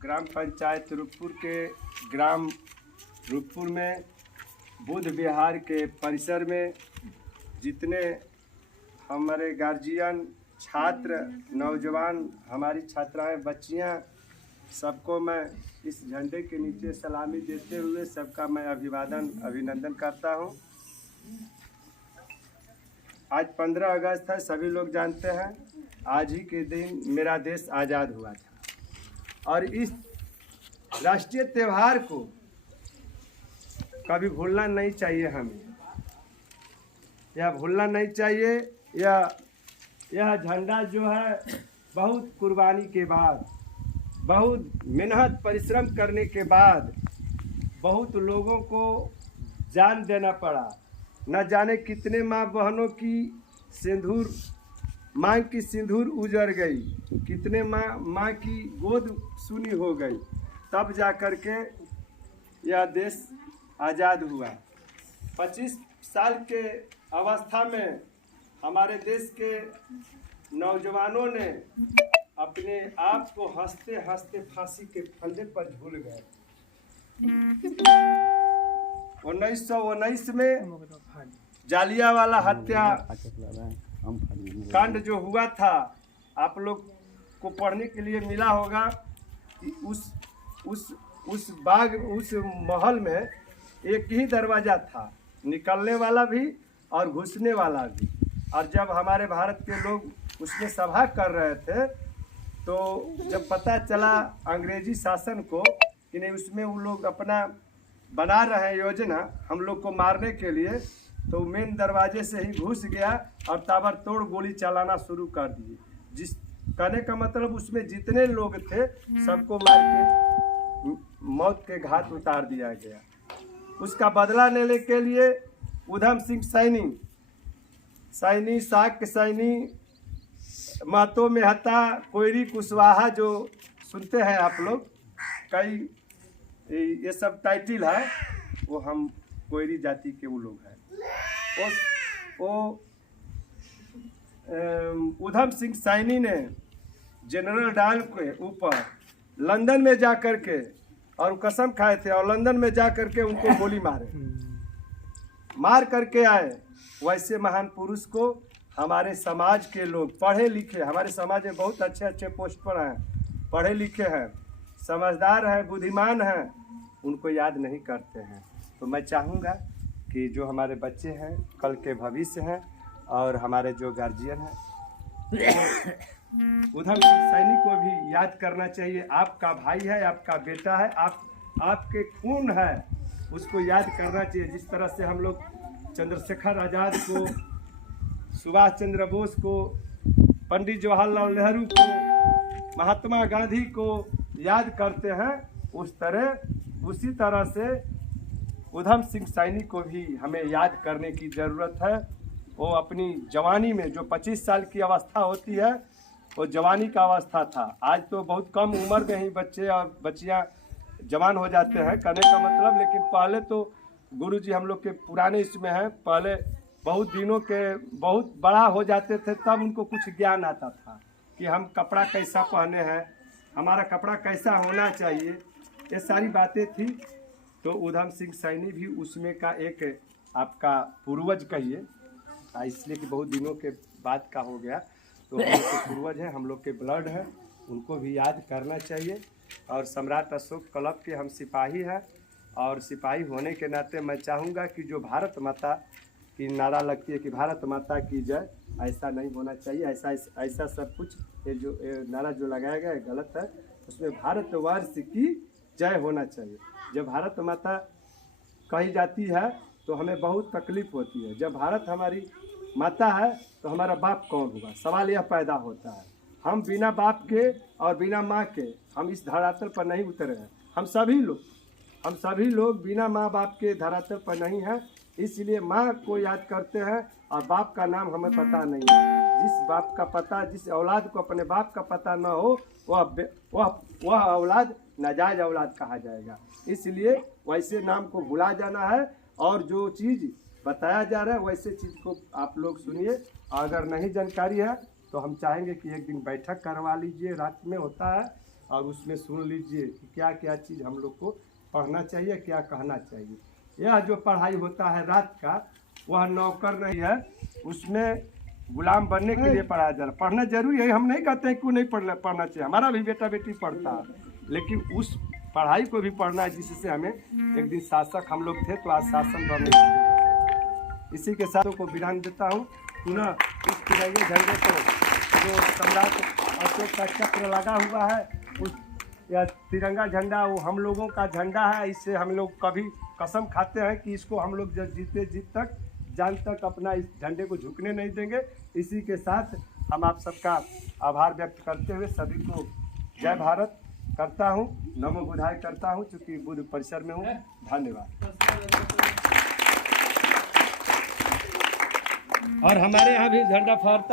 ग्राम पंचायत रूपपुर के ग्राम रूपपुर में बुद्ध विहार के परिसर में जितने हमारे गार्जियन, छात्र, नौजवान, हमारी छात्राएं, बच्चियां, सबको मैं इस झंडे के नीचे सलामी देते हुए सबका मैं अभिनंदन करता हूं। आज 15 अगस्त है, सभी लोग जानते हैं। आज ही के दिन मेरा देश आज़ाद हुआ था और इस राष्ट्रीय त्यौहार को कभी भूलना नहीं चाहिए। हमें यह भूलना नहीं चाहिए। यह झंडा जो है बहुत कुर्बानी के बाद, बहुत मेहनत परिश्रम करने के बाद, बहुत लोगों को जान देना पड़ा। न जाने कितने माँ बहनों की सिंदूर, माँ की सिंदूर उजड़ गई, कितने माँ की गोद सुनी हो गई, तब जा कर के यह देश आज़ाद हुआ। 25 साल के अवस्था में हमारे देश के नौजवानों ने अपने आप को हंसते हंसते फांसी के फंदे पर झूल गए। 1919 में जालियांवाला हत्या कांड जो हुआ था, आप लोग को पढ़ने के लिए मिला होगा कि उस महल में एक ही दरवाज़ा था, निकलने वाला भी और घुसने वाला भी। और जब हमारे भारत के लोग उसमें सभा कर रहे थे तो जब पता चला अंग्रेजी शासन को कि नहीं, उसमें वो लोग अपना बना रहे हैं योजना हम लोग को मारने के लिए, तो मेन दरवाजे से ही घुस गया और ताबड़तोड़ गोली चलाना शुरू कर दिए। जिस कहने का मतलब उसमें जितने लोग थे सबको मार के मौत के घाट उतार दिया गया। उसका बदला लेने के लिए उधम सिंह सैनी, साक्य सैनी, महतो मेहता, कोयरी कुशवाहा जो सुनते हैं आप लोग, कई ये सब टाइटिल है, वो हम कोयरी जाति के वो लोग हैं। उधम सिंह सैनी ने जनरल डायर के ऊपर लंदन में जा कर के और कसम खाए थे और लंदन में जा कर के उनको गोली मार करके आए। वैसे महान पुरुष को हमारे समाज के लोग, पढ़े लिखे, हमारे समाज में बहुत अच्छे अच्छे पोस्ट पर हैं, पढ़े लिखे हैं, समझदार हैं, बुद्धिमान हैं, उनको याद नहीं करते हैं। तो मैं चाहूँगा कि जो हमारे बच्चे हैं कल के भविष्य हैं और हमारे जो गार्जियन हैं, उधम सिंह सैनी को भी याद करना चाहिए। आपका भाई है, आपका बेटा है, आपके खून है, उसको याद करना चाहिए। जिस तरह से हम लोग चंद्रशेखर आज़ाद को, सुभाष चंद्र बोस को, पंडित जवाहरलाल नेहरू को, महात्मा गांधी को याद करते हैं, उसी तरह से उधम सिंह सैनी को भी हमें याद करने की ज़रूरत है। वो अपनी जवानी में, जो 25 साल की अवस्था होती है, वो जवानी का अवस्था था। आज तो बहुत कम उम्र में ही बच्चे और बच्चियां जवान हो जाते हैं, कहने का मतलब। लेकिन पहले तो गुरुजी हम लोग के पुराने इसमें हैं, पहले बहुत दिनों के बहुत बड़ा हो जाते थे, तब उनको कुछ ज्ञान आता था कि हम कपड़ा कैसा पहने हैं, हमारा कपड़ा कैसा होना चाहिए, ये सारी बातें थी। तो उधम सिंह सैनी भी उसमें का एक आपका पूर्वज कहिए, इसलिए कि बहुत दिनों के बाद का हो गया, तो हम लोग के पूर्वज हैं, हम लोग के ब्लड हैं, उनको भी याद करना चाहिए। और सम्राट अशोक क्लब के हम सिपाही हैं, और सिपाही होने के नाते मैं चाहूँगा कि जो भारत माता की नारा लगती है कि भारत माता की जय, ऐसा नहीं होना चाहिए। ऐसा सब कुछ ये जो नारा जो लगाया गया है गलत है। उसमें भारतवर्ष की जय होना चाहिए। जब भारत माता कही जाती है तो हमें बहुत तकलीफ होती है। जब भारत हमारी माता है तो हमारा बाप कौन होगा, सवाल यह पैदा होता है। हम बिना बाप के और बिना माँ के हम इस धरातल पर नहीं उतरे हैं। हम सभी लोग बिना माँ बाप के धरातल पर नहीं हैं, इसलिए माँ को याद करते हैं और बाप का नाम हमें पता नहीं है। जिस बाप का पता, जिस औलाद को अपने बाप का पता न हो, वह औलाद नाजायज औलाद कहा जाएगा। इसलिए वैसे नाम को भुला जाना है और जो चीज़ बताया जा रहा है वैसे चीज़ को आप लोग सुनिए। अगर नहीं जानकारी है तो हम चाहेंगे कि एक दिन बैठक करवा लीजिए, रात में होता है, और उसमें सुन लीजिए कि क्या क्या चीज़ हम लोग को पढ़ना चाहिए, क्या कहना चाहिए। यह जो पढ़ाई होता है रात का, वह नौकर नहीं है, उसमें गुलाम बनने के लिए पढ़ाया जा रहा है। पढ़ना जरूरी है, हम नहीं कहते हैं क्यों नहीं पढ़ना चाहिए, हमारा भी बेटा बेटी पढ़ता है, लेकिन उस पढ़ाई को भी पढ़ना है जिससे हमें एक दिन शासक हम लोग थे तो आज शासन बनने की। इसी के साथ को विराम देता हूँ। पुनः इस तिरंगे झंडे को जो सम्राट अशोक का चक्र लगा हुआ है, उस यह तिरंगा झंडा वो हम लोगों का झंडा है। इससे हम लोग कभी कसम खाते हैं कि इसको हम लोग जब जीते जीत तक जान तक अपना इस झंडे को झुकने नहीं देंगे। इसी के साथ हम आप सबका आभार व्यक्त करते हुए सभी को जय भारत करता हूँ, नमो बुधाय करता हूँ, चूँकि बुद्ध परिसर में हूँ। धन्यवाद। और हमारे यहाँ भी झंडा फहरता